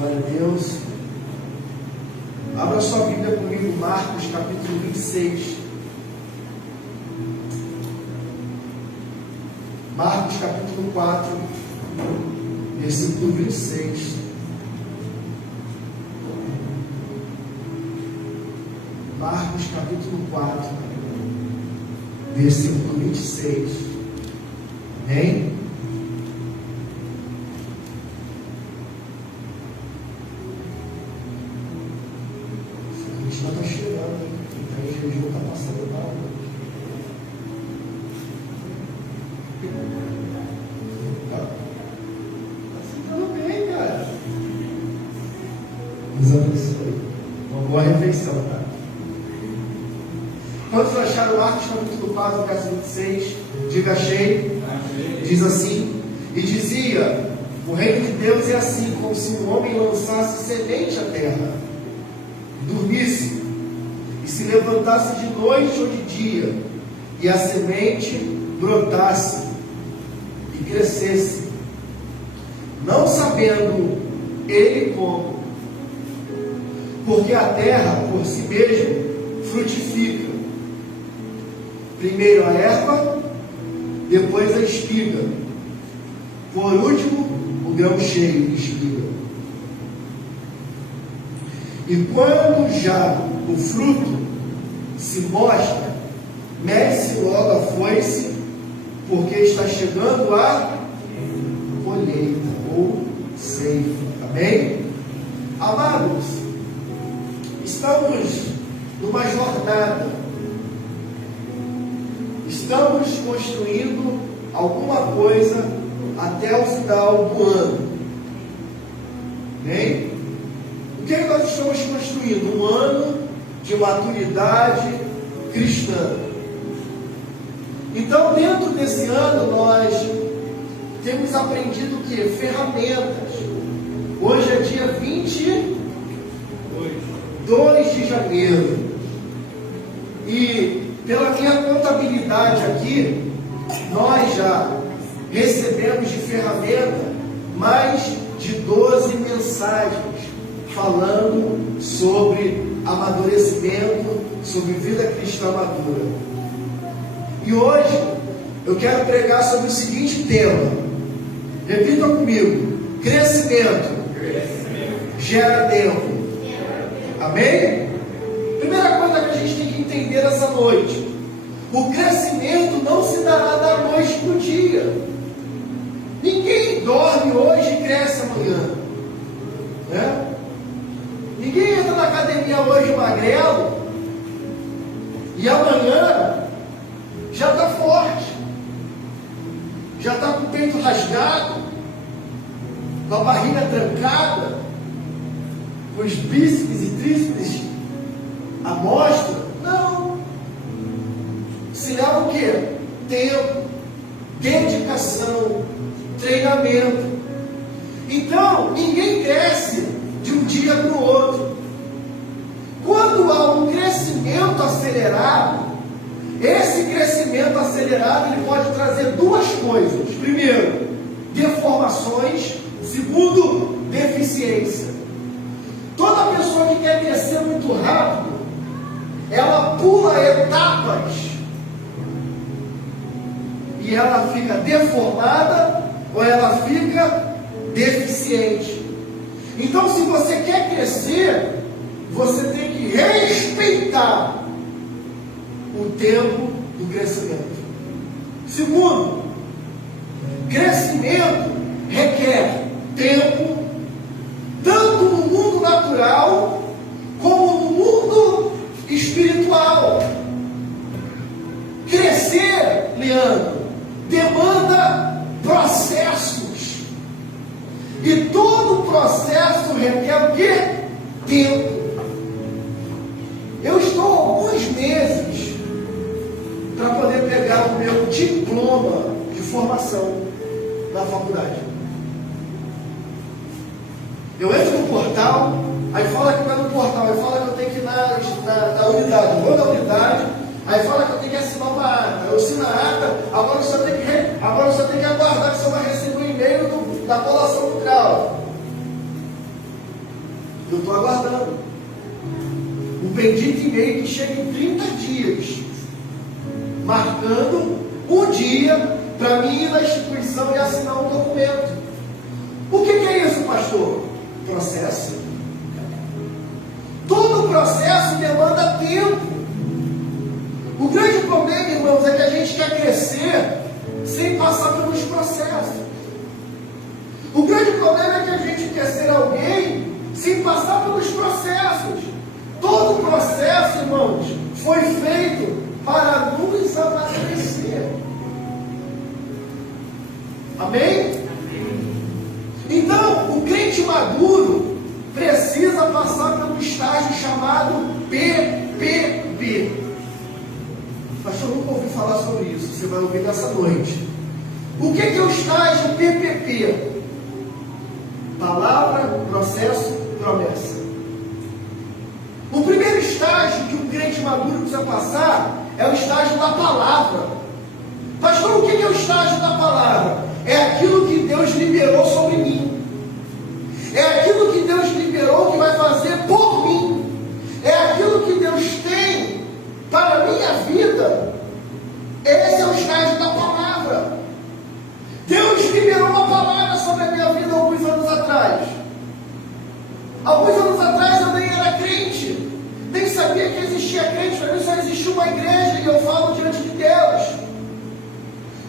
Glória a Deus. Abra sua Bíblia comigo, Marcos capítulo 26. Marcos capítulo 4, versículo 26. Marcos capítulo 4, versículo 26. Amém? A gente já está chegando, hein? Então o jejum está passando mal. Está ficando bem, cara. Deus abençoe. Uma boa refeição, tá? Quantos acharam Marcos capítulo 4, verso 26? Diga achei. Diz assim: e dizia: o reino de Deus é assim, como se um homem lançasse semente à terra, dormisse, e se levantasse de noite ou de dia, e a semente brotasse e crescesse, não sabendo ele como, porque a terra por si mesma frutifica, primeiro a erva, depois a espiga, por último o grão cheio de espiga. E quando já o fruto se mostra, mete-se logo a foice, porque está chegando a colheita ou ceifa. Amém? Amados, estamos numa jornada, estamos construindo alguma coisa até o final do ano. Amém? O que nós estamos construindo? Um ano de maturidade cristã. Então, dentro desse ano, nós temos aprendido o que? Ferramentas. Hoje é dia 22 de janeiro. E pela minha contabilidade aqui, nós já recebemos de ferramenta mais de 12 mensagens falando sobre amadurecimento, sobre vida cristã madura. E hoje eu quero pregar sobre o seguinte tema. Repita comigo: crescimento gera tempo. Amém? Primeira coisa que a gente tem que entender essa noite: o crescimento não se dará da noite para o dia. Ninguém dorme hoje e cresce amanhã, né? Ninguém entra na academia hoje magrelo e amanhã já está forte, já está com o peito rasgado, com a barriga trancada, com os bíceps e tríceps à mostra. Não. Sinal o quê? Tempo, dedicação, treinamento. Então, ninguém cresce de um dia para o outro. Quando há um crescimento acelerado, esse crescimento acelerado ele pode trazer duas coisas. Primeiro, deformações. Segundo, deficiência. Toda pessoa que quer crescer muito rápido, ela pula etapas e ela fica deformada ou ela fica deficiente. Então, se você quer crescer, você tem que respeitar o tempo do crescimento. Segundo, crescimento requer tempo, tanto no mundo natural como no mundo espiritual. Crescer, Leandro, demanda processos. E todo processo requer o quê? Tempo. Eu estou há alguns meses para poder pegar o meu diploma de formação na faculdade. Eu entro no portal, aí fala que vai no portal, aí fala que eu tenho que ir na unidade. Eu vou na unidade, aí fala que eu tenho que assinar uma ata. Eu assino a ata, agora eu só tenho que aguardar que você vai receber um e-mail da colação do grau. Eu estou aguardando. O bendito e-mail que chega em 30 dias, marcando um dia para mim ir na instituição e assinar um documento. O que é isso, pastor? Processo. Todo processo demanda tempo. O grande problema, irmãos, é que a gente quer crescer sem passar pelos processos. O grande problema é que a gente quer ser alguém sem passar pelos processos. Todo processo, irmãos, foi feito para nos amadurecer. Amém? Então, o crente maduro precisa passar pelo estágio chamado PPP. Pastor, eu nunca ouvi falar sobre isso. Você vai ouvir nessa noite. O que é o estágio PPP? Palavra, processo, promessa. O primeiro estágio que o crente maduro precisa passar é o estágio da palavra. Pastor, o que é o estágio da palavra? É aquilo que Deus liberou sobre mim. É aquilo que Deus liberou que vai fazer por mim. É aquilo que Deus tem para a minha vida. Esse é o estágio da palavra. Deus liberou uma palavra sobre a minha vida alguns anos atrás. Alguns anos atrás eu nem era crente, nem sabia que existia crente. Para mim só existia uma igreja, e eu falo diante de Deus.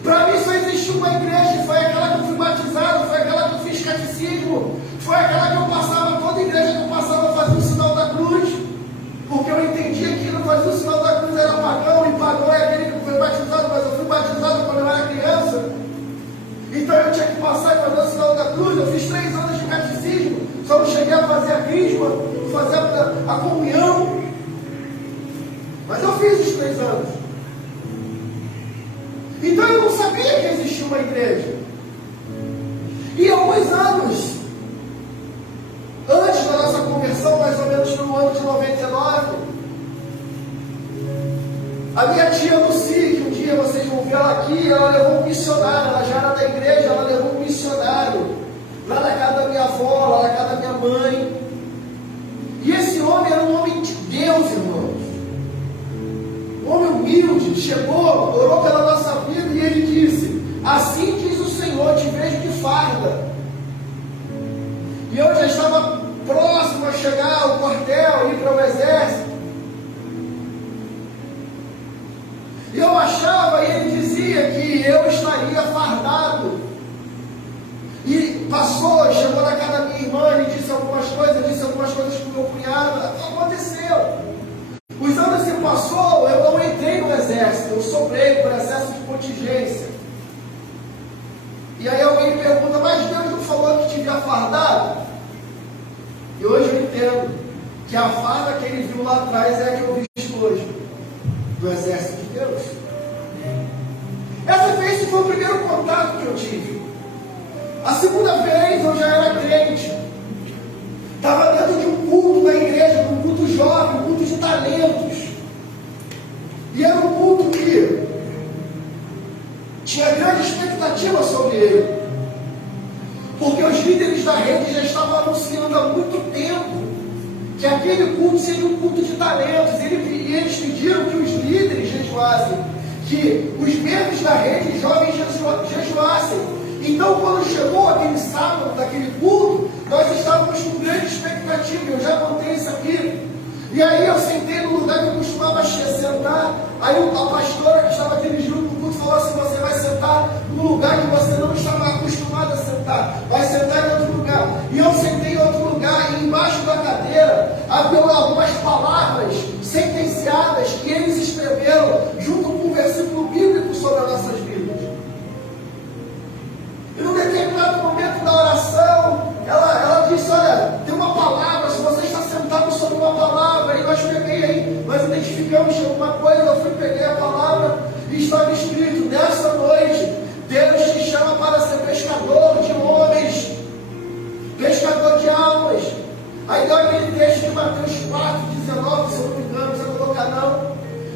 Para mim só existia uma igreja, foi aquela que eu fui batizado, foi aquela que eu fiz catecismo, foi aquela que eu passava, toda igreja que eu passava fazia o sinal da cruz, porque eu entendia que não fazia o sinal da cruz era pagão, e pagão é aquele que foi batizado, mas eu fui batizado quando eu era criança. Então eu tinha que passar e fazer o sinal da cruz. Eu fiz 3 anos de catecismo, só não cheguei a fazer a crisma, fazer a comunhão. Mas eu fiz os 3 anos. Então eu não sabia que existia uma igreja. E alguns anos antes da nossa conversão, mais ou menos no ano de 99, a minha tia Lucy, que um dia vocês vão ver ela aqui, ela levou um missionário. Ela já era da igreja, ela levou um missionário lá na casa da minha avó, lá na casa da minha mãe. E esse homem era um homem de Deus, irmãos. Um homem humilde, chegou, orou pela nossa vida e ele disse: assim diz o Senhor, te vejo de farda. E eu já estava próximo a chegar ao quartel, ir para o exército. E eu achava, e ele dizia que eu estaria fardado. E passou, chegou na casa da minha irmã, ele disse algumas coisas para o meu cunhado. Aconteceu. Os anos se passou, eu não entrei no exército, eu sobrei por excesso de contingência. E aí alguém me pergunta: mas Deus não falou que te via fardado? E hoje eu entendo que a farda que ele viu lá atrás é a que eu visto hoje, do exército de Deus. Esse foi o primeiro contato que eu tive. A segunda vez eu já era crente. Estava dentro de um culto da igreja, um culto jovem, um culto de talentos. E era um culto que tinha grande expectativa sobre ele. Porque os líderes da rede já estavam anunciando há muito tempo que aquele culto seria um culto de talentos. E eles pediram que os líderes jejuassem, que os membros da rede jovens jejuassem. Então, quando chegou aquele sábado daquele culto, nós estávamos com grande expectativa. Eu já contei isso aqui. E aí eu sentei no lugar que eu costumava sentar. Aí a pastora que estava dirigindo o culto falou assim: você vai sentar no lugar que você não estava acostumado a sentar. Vai sentar em outro lugar. E eu sentei em outro lugar, e embaixo da cadeira havia algumas palavras sentenciadas que eles escreveram junto com um versículo bíblico sobre as nossas vidas. E num determinado momento da oração, ela disse: olha, tem uma palavra, se você está sentado sobre uma palavra, e nós identificamos alguma coisa, eu fui, peguei a palavra, e estava escrito: nessa noite, Deus te chama para ser pescador de homens, pescador de almas. Aí deu aquele texto de Mateus 4:19, se eu não me engano, se eu não colocar não.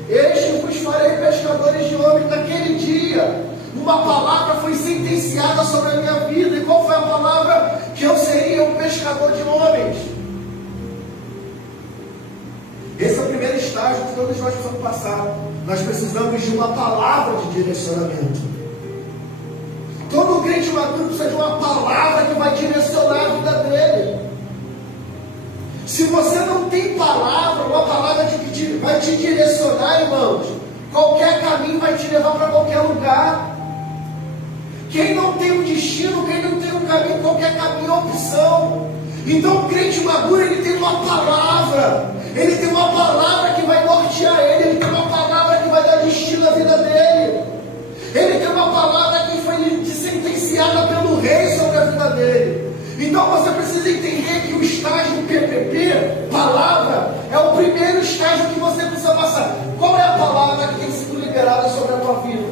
Este vos farei pescadores de homens. Naquele dia, uma palavra foi sentenciada sobre a minha vida. E qual foi a palavra? Que eu seria um pescador de homens. estágio que todos nós precisamos passar. Nós precisamos de uma palavra de direcionamento. Todo crente maduro precisa de uma palavra que vai direcionar a vida dele. Se você não tem palavra, uma palavra que vai te direcionar, irmãos, qualquer caminho vai te levar para qualquer lugar. Quem não tem um destino, quem não tem um caminho, qualquer caminho é opção. Então o crente maduro, ele tem uma palavra. Ele tem uma palavra que vai nortear ele. Ele tem uma palavra que vai dar destino à vida dele. Ele tem uma palavra que foi sentenciada pelo rei sobre a vida dele. Então você precisa entender que o estágio PPP, palavra, é o primeiro estágio que você precisa passar. Qual é a palavra que tem sido liberada sobre a tua vida?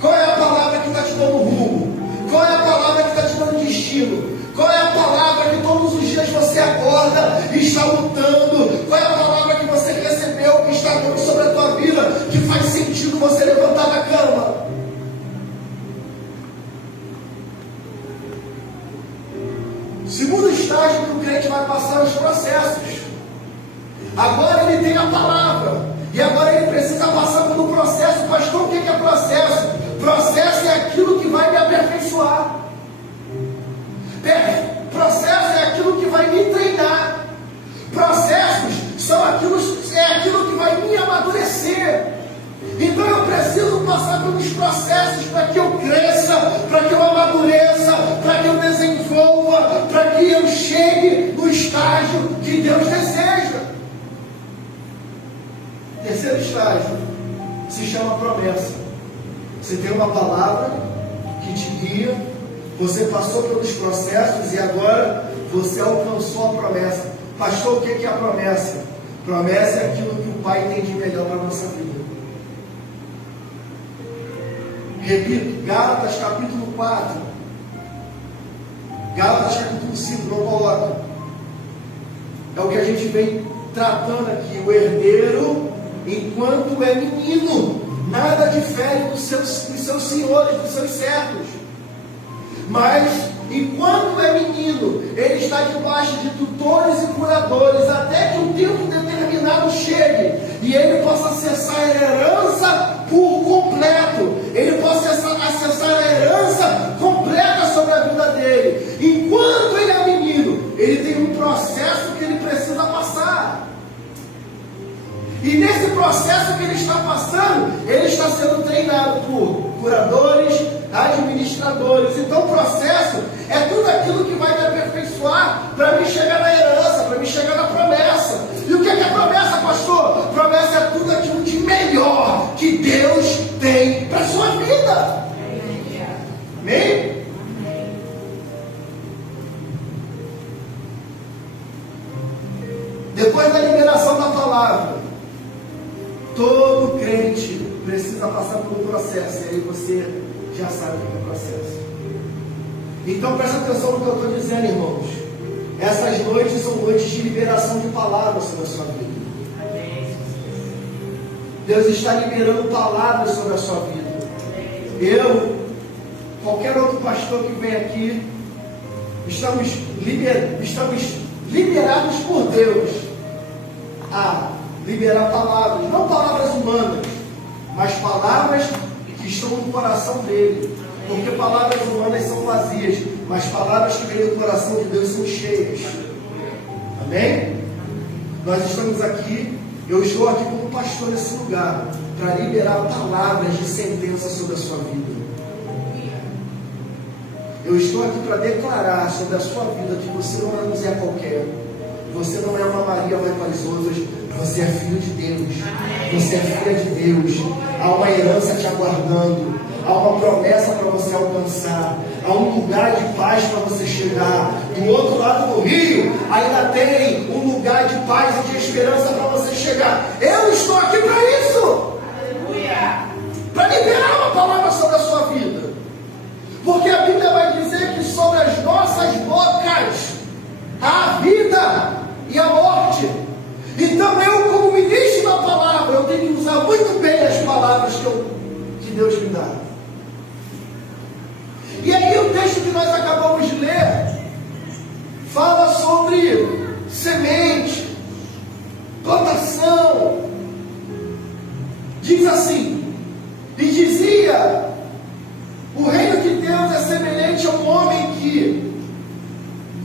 Qual é a palavra que está te dando rumo? Qual é a palavra que está te dando destino? Qual é a palavra que todos os dias você acorda e está lutando? Qual é a palavra que você recebeu, que está dando sobre a tua vida, que faz sentido você levantar da cama? Segundo estágio que o crente vai passar os processos. Agora ele tem a palavra. E agora ele precisa passar pelo processo. Pastor, o que é processo? Processo é aquilo que vai me aperfeiçoar. Processo é aquilo que vai me treinar. Processos é aquilo que vai me amadurecer. Então eu preciso passar pelos processos para que eu cresça, para que eu amadureça, para que eu desenvolva, para que eu chegue no estágio que Deus deseja. Terceiro estágio se chama promessa. Você tem uma palavra que te guia, você passou pelos processos e agora você alcançou a promessa. Pastor, o que é a promessa? Promessa é aquilo que o Pai tem de melhor para a nossa vida. Repito, Gálatas capítulo 4. Gálatas capítulo 5, não coloca. É o que a gente vem tratando aqui. O herdeiro, enquanto é menino, nada difere dos seus senhores, dos seus servos. Mas, enquanto é menino, ele está debaixo de tutores e curadores, até que um tempo determinado chegue, e ele possa acessar a herança por completo. Ele possa acessar a herança completa sobre a vida dele. Enquanto ele é menino, ele tem um processo que ele precisa passar. E nesse processo que ele está passando, ele está sendo treinado por curadores, administradores. Então o processo é tudo aquilo que vai me aperfeiçoar para me chegar na herança, para me chegar na promessa. E o que é promessa, pastor? Promessa é tudo aquilo de melhor que Deus tem para a sua vida. Amém? Depois da liberação da palavra, todo crente precisa passar por um processo. E aí você já sabe o que é processo. Então presta atenção no que eu estou dizendo, irmãos. Essas noites são noites de liberação de palavras sobre a sua vida. Deus está liberando palavras sobre a sua vida. Eu, qualquer outro pastor que vem aqui, estamos liberados por Deus a liberar palavras, não palavras humanas, mas palavras que estão no coração dele. Porque palavras humanas são vazias, mas palavras que vêm do coração de Deus são cheias. Amém? Nós estamos aqui, eu estou aqui como pastor nesse lugar, para liberar palavras de sentença sobre a sua vida. Eu estou aqui para declarar sobre a sua vida que você não é um Zé qualquer. Você não é uma Maria vai para as outras. Você é filho de Deus. Você é filha de Deus. Há uma herança te aguardando. Há uma promessa para você alcançar. Há um lugar de paz para você chegar. Do outro lado do rio, ainda tem um lugar de paz e de esperança para você chegar. Eu estou aqui para isso. Para liberar uma palavra sobre a sua vida. Porque a Bíblia vai dizer que sobre as nossas bocas há a vida e a morte. Então eu, como ministro da palavra, eu tenho que usar muito bem as palavras que Deus me dá. E aí o texto que nós acabamos de ler fala sobre semente, plantação, diz assim: e dizia, o reino de Deus é semelhante a um homem que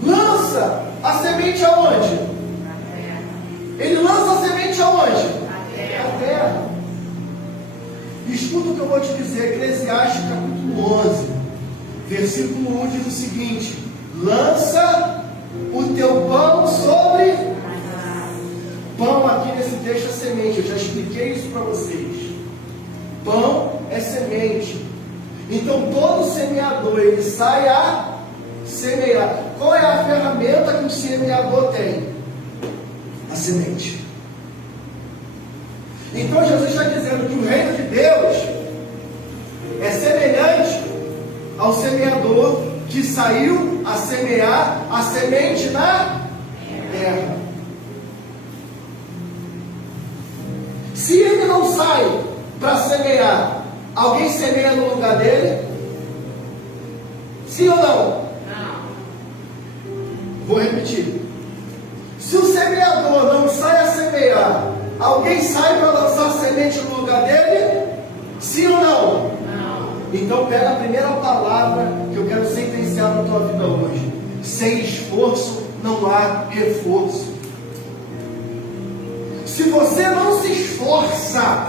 lança a semente aonde? Na terra. Ele lança a semente aonde? Na terra. Na terra. Escuta o que eu vou te dizer, Eclesiastes capítulo 11, versículo 1 diz o seguinte: lança o teu pão sobre pão. Aqui nesse texto é semente, eu já expliquei isso para vocês. Pão é semente. Então todo semeador, ele sai a semear. Qual é a ferramenta que o semeador tem? A semente. Então Jesus está dizendo que o reino de Deus é semelhante ao semeador que saiu a semear a semente na terra. Se ele não sai para semear, alguém semeia no lugar dele? Sim ou não? Não. Vou repetir. Se o semeador não sai a semear, alguém sai para lançar semente no lugar dele? Sim ou não? Não. Então pega a primeira palavra que eu quero sentenciar na tua vida hoje. Sem esforço não há reforço. Se você não se esforça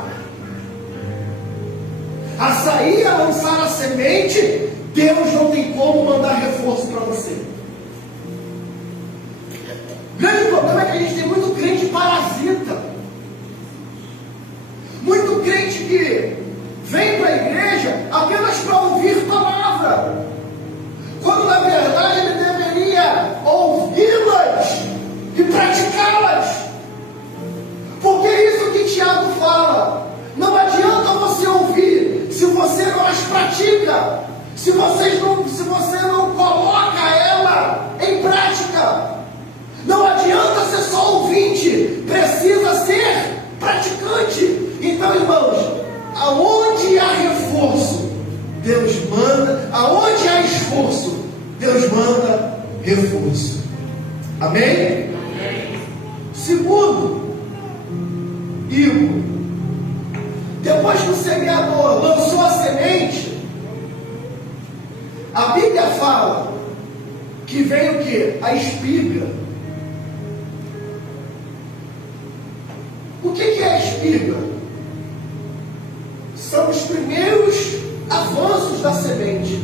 a sair a lançar a semente, Deus não tem como mandar reforço para você. O grande problema é que a gente tem muito crente parasita. Muito crente que vem para a igreja apenas para ouvir palavra, quando na verdade ele deveria ouvi-las e praticá-las. Porque é isso que Tiago fala. Não adianta você ouvir se você não as pratica, se você não coloca ela em prática. Não adianta ser só ouvinte, precisa ser praticante. Então, irmãos, aonde há reforço, Deus manda. Aonde há esforço, Deus manda reforço. Amém? Amém. Segundo, Igor, depois que o semeador lançou a semente, a Bíblia fala que vem o quê? A espiga. O que é a espiga? São os primeiros avanços da semente.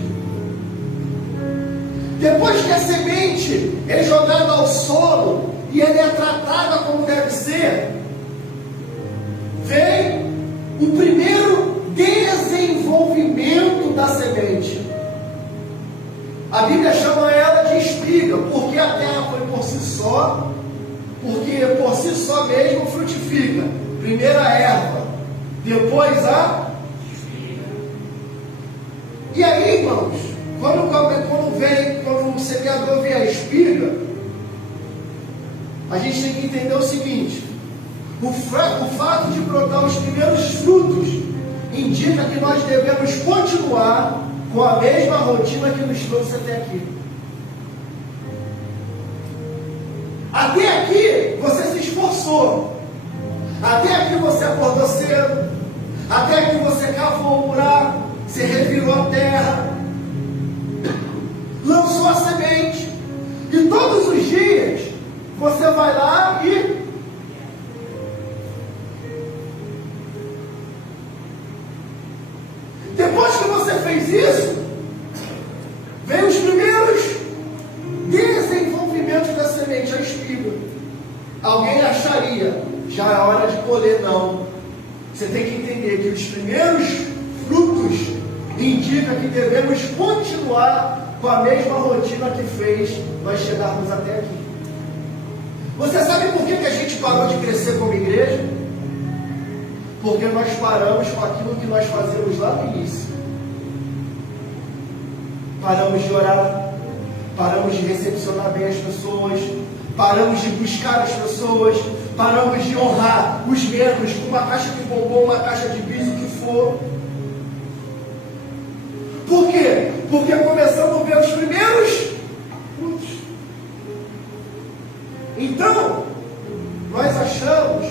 Depois que a semente é jogada ao solo e ela é tratada como deve ser, vem o primeiro desenvolvimento da semente. A Bíblia chama ela de espiga, porque a terra foi por si só, porque por si só mesmo frutifica. Primeiro a erva, depois a espiga. E aí, irmãos, quando o semeador vê a espiga, a gente tem que entender o seguinte: o fato de brotar os primeiros frutos indica que nós devemos continuar com a mesma rotina que nos trouxe até aqui. Até aqui você se esforçou. Até aqui você acordou cedo. Até aqui você cavou um buraco. Você revirou a terra. Lançou a semente. E todos os dias você vai lá e depois que você fez isso, vem os primeiros desenvolvimentos da semente, a espiga. Alguém acharia, já é hora de colher. Não. Você tem que entender que os primeiros frutos indicam que devemos continuar com a mesma rotina que fez nós chegarmos até aqui. Você sabe por que a gente parou de crescer como igreja? Porque nós paramos com aquilo que nós fazemos lá no início. Paramos de orar, paramos de recepcionar bem as pessoas, paramos de buscar as pessoas, paramos de honrar os membros com uma caixa de bombom, uma caixa de bis, o que for. Por quê? Porque começamos a ver os primeiros frutos. Então, nós achamos,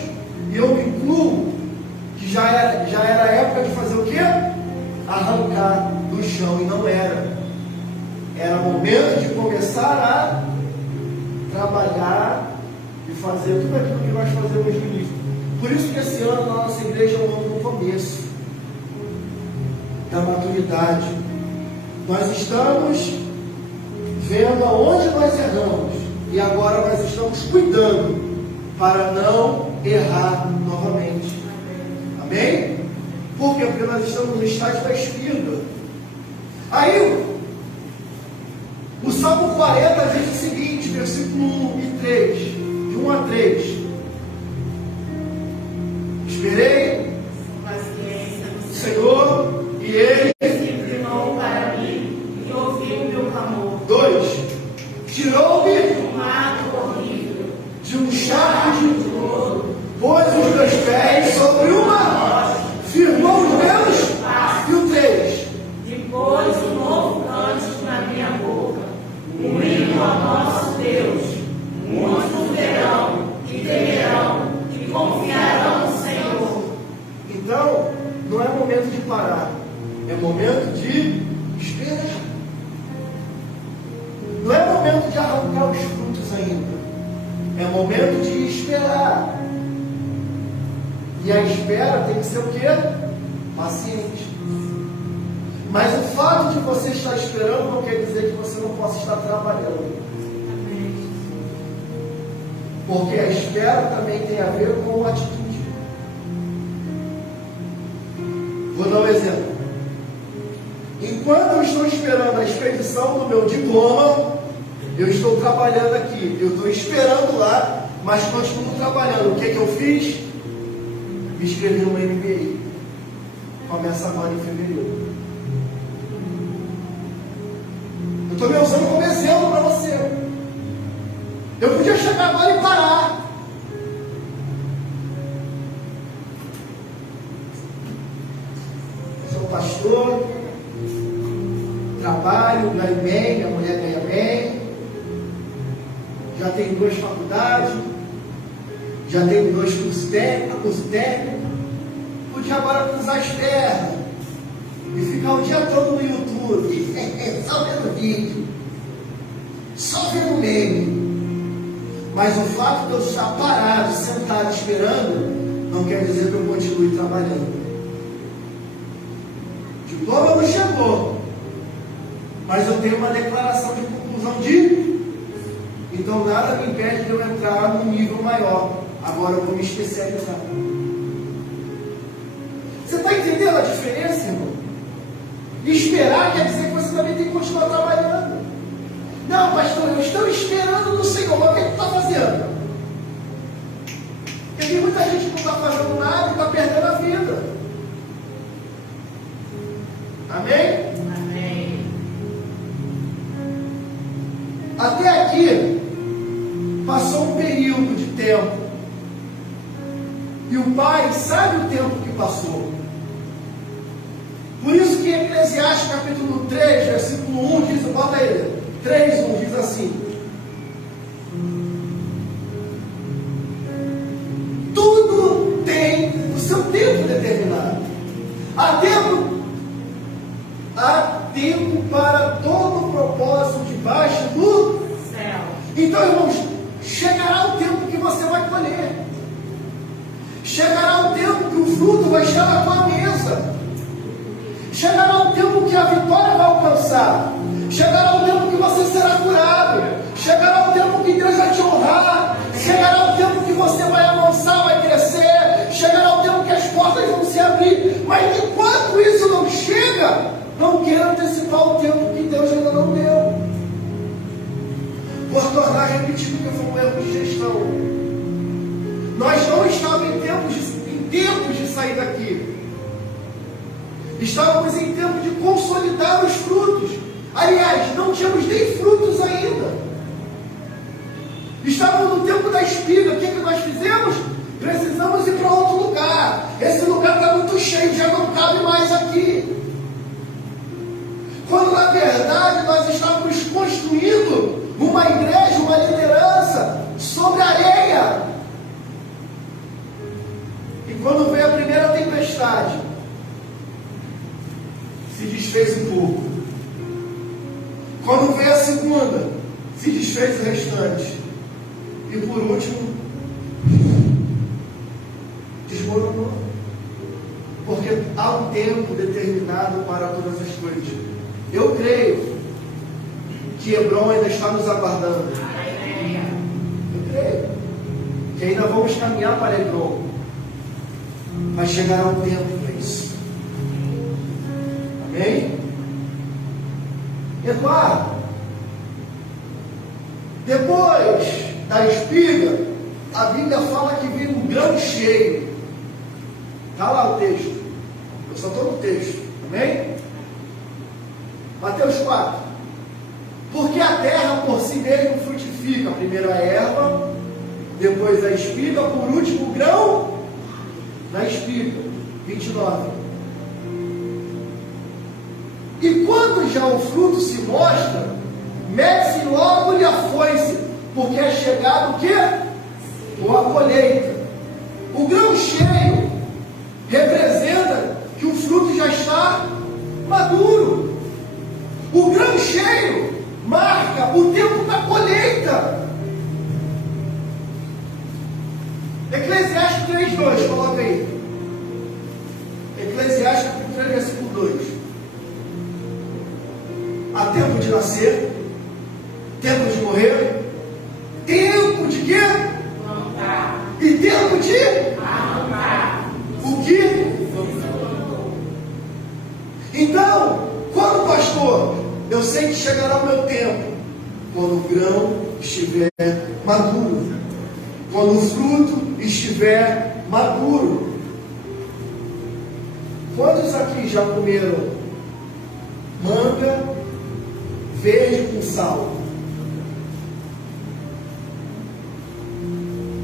e eu me incluo, que já era a época de fazer o quê? Arrancar do chão, e não era. Era momento de começar a trabalhar e fazer tudo aquilo que nós fazemos no início. Por isso que esse ano na nossa igreja é um ano do começo, da maturidade. Nós estamos vendo aonde nós erramos, e agora nós estamos cuidando para não errar novamente. Amém? Por quê? Porque nós estamos no estágio da espiga. Aí, o Salmo 40 diz o seguinte, versículo 1 e 3, de 1 a 3. Esperei o Senhor, e Ele se inclinou para mim e ouviu o meu clamor. 2. Tirou-me Um ato horrível, de um charco de lodo, pôs os meus pés sobre uma rocha, firmou os meus, e o 3. depois um novo cântico na minha boca, um hino ao nosso Deus. Muitos verão e temerão e confiarão no Senhor. Então, não é momento de parar, é momento de esperar. Não é momento de arrancar os frutos ainda, é momento de esperar. E a espera tem que ser o quê? Paciente. Mas o fato de você estar esperando não quer dizer que você não possa estar trabalhando. Porque a espera também tem a ver com atitude. Vou dar um exemplo. Enquanto eu estou esperando a expedição do meu diploma, eu estou trabalhando aqui. Eu estou esperando lá, mas continuo trabalhando. O que eu fiz? Me inscrevi no MBA. Começa agora em fevereiro. Eu estou me usando como exemplo para você. Eu podia chegar agora e parar. Sou pastor, trabalho, ganho bem, minha mulher ganha bem, já tenho 2 faculdades, já tenho 2 cursos técnicos, podia agora cruzar as pernas e ficar o dia todo no YouTube, só vendo vídeo, só vendo meme. Mas o fato de eu estar parado, sentado, esperando, não quer dizer que eu continue trabalhando. O diploma não chegou, mas eu tenho uma declaração de conclusão de... Então nada me impede de eu entrar num nível maior. Agora eu vou me especializar. Você está entendendo a diferença, irmão? Esperar quer dizer que você também tem que continuar trabalhando. Não, pastor, eu estou esperando no Senhor. Mas o que você está fazendo? Porque tem muita gente que não está fazendo nada e está perdendo a vida. Amém? Amém. Até aqui, passou um período de tempo. E o Pai sabe o tempo que passou. Por isso que em Eclesiastes capítulo 3, versículo 1 diz, bota ele, 3:1 diz assim: tudo tem o seu tempo determinado. Há tempo para todo propósito debaixo do Céu. Então, irmãos, chegará o tempo que você vai colher. Chegará o tempo que o fruto vai estar na tua mesa. Chegará o tempo que a vitória vai alcançar. Chegará o tempo que você será curado. Chegará o tempo que Deus vai te honrar. Chegará o tempo que você vai avançar, vai crescer. Chegará o tempo que as portas vão se abrir. Mas enquanto isso não chega, não queira antecipar o tempo que Deus ainda não deu. Vou tornar a repetir porque foi um erro de gestão. Nós não estávamos em tempos de sair daqui. Estávamos em tempo de consolidar os frutos. Aliás, não tínhamos nem frutos ainda. Estávamos no tempo da espiga. O que nós fizemos? Precisamos ir para outro lugar. Esse lugar está muito cheio, já não cabe mais aqui. Quando na verdade nós estávamos construindo uma igreja, uma liderança sobre areia. E quando veio a primeira tempestade, desfez um pouco. Quando veio a segunda, se desfez o restante. E por último, desmoronou. Porque há um tempo determinado para todas as coisas. Eu creio que Hebron ainda está nos aguardando. Eu creio que ainda vamos caminhar para Hebron. Mas chegará um tempo para isso. Amém? Eduardo, depois da espiga, a Bíblia fala que vira um grão cheio. Está lá o texto. Eu só estou no texto. Amém? Mateus 4. Porque a terra por si mesma frutifica. Primeiro a erva, depois a espiga, por último o grão na espiga. 29. E quando já o fruto se mostra, mete-se logo-lhe a foice, porque é chegado o quê? A colheita. O grão cheio representa que o fruto já está maduro. O grão cheio marca o tempo da colheita. Eclesiastes 3:2, coloca aí. Eclesiastes 3, versículo 2. Há tempo de nascer, tempo de morrer, tempo de quê? Plantar. E tempo de Arrancar. o quê? Então, quando, pastor, eu sei que chegará o meu tempo, quando o grão estiver maduro, quando o fruto estiver maduro. Quantos aqui já comeram manga verde com sal?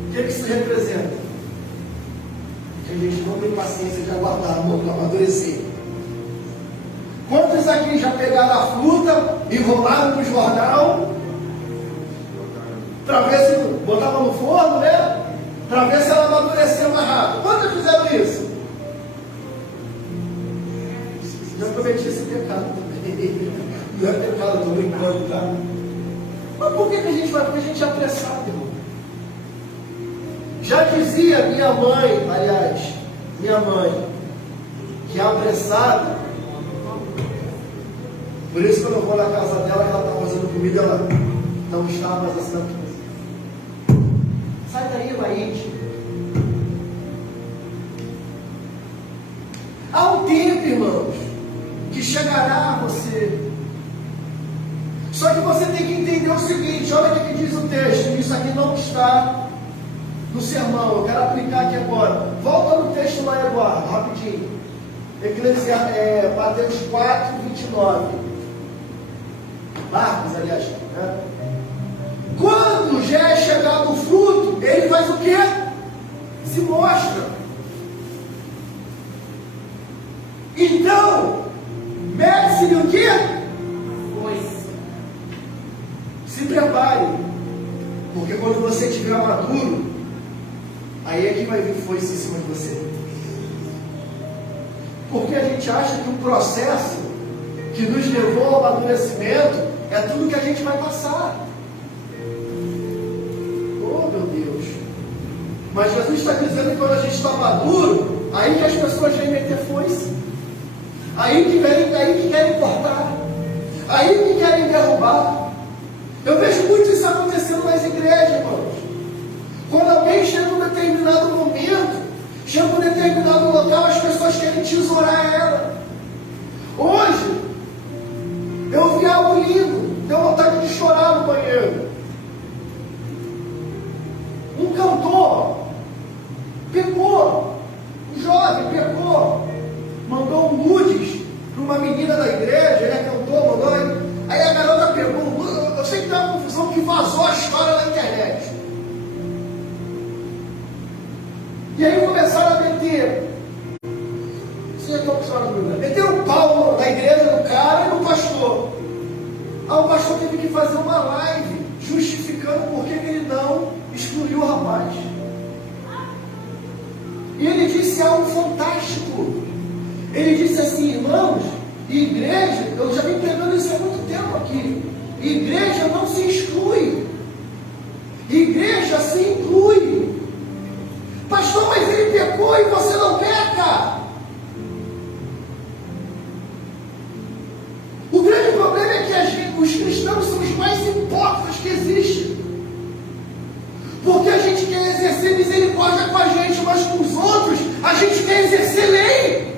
O que isso representa? Que a gente não tem paciência de aguardar a manga amadurecer. Quantos aqui já pegaram a fruta, enrolaram no jornal, para ver se botavam no forno, né? Para ver se ela amadureceu mais rápido? Quantos fizeram isso? Já cometi esse pecado também. Não é pecado, estou brincando, tá? Mas por que a gente vai? Porque a gente é apressado, irmão. Já dizia minha mãe, que é apressada. Por isso, quando eu vou na casa dela, ela está fazendo comida, ela não está mais assando. Sai daí, Laíde. Há um tempo, irmãos, que chegará a você. Só que você tem que entender o seguinte: olha o que diz o texto. Isso aqui não está no sermão, eu quero aplicar aqui agora. Volta no texto lá, Eduardo, rapidinho. Mateus 4, 29. Marcos, aliás, né? Quando já é chegado o fruto, ele faz o quê? Se mostra. Então, mete-se o quê? Foice. Se prepare, porque quando você estiver maduro, aí é que vai vir foice em cima de você. Porque a gente acha que o processo que nos levou ao amadurecimento é tudo que a gente vai passar. Oh, meu Deus! Mas Jesus está dizendo que quando a gente está maduro, aí que as pessoas vêm meter foice, aí que querem cortar, aí que querem derrubar. Eu vejo muito isso acontecendo nas igrejas, irmãos. Quando alguém chega em um determinado momento, chega em um determinado local, as pessoas querem tesourar ela. Hoje, eu vi algo lindo, deu vontade de chorar no banheiro. Um cantor pegou, um jovem pegou, mandou um nudes para uma menina da igreja, ele é cantor, mandou. Aí a garota pegou, eu sei que deu uma confusão que vazou a história na internet. E aí começaram a meter. Meteram o pau na igreja do cara e no pastor. Aí o pastor teve que fazer uma live justificando por que ele não excluiu o rapaz. E ele disse algo fantástico. Ele disse assim: irmãos, Igreja, eu já venho pegando isso há muito tempo aqui. Igreja não se exclui. Igreja se inclui. Pastor, mas ele pecou e você não peca. O grande problema é que os cristãos são os mais hipócritas que existem. Porque a gente quer exercer misericórdia com a gente, mas com os outros a gente quer exercer lei.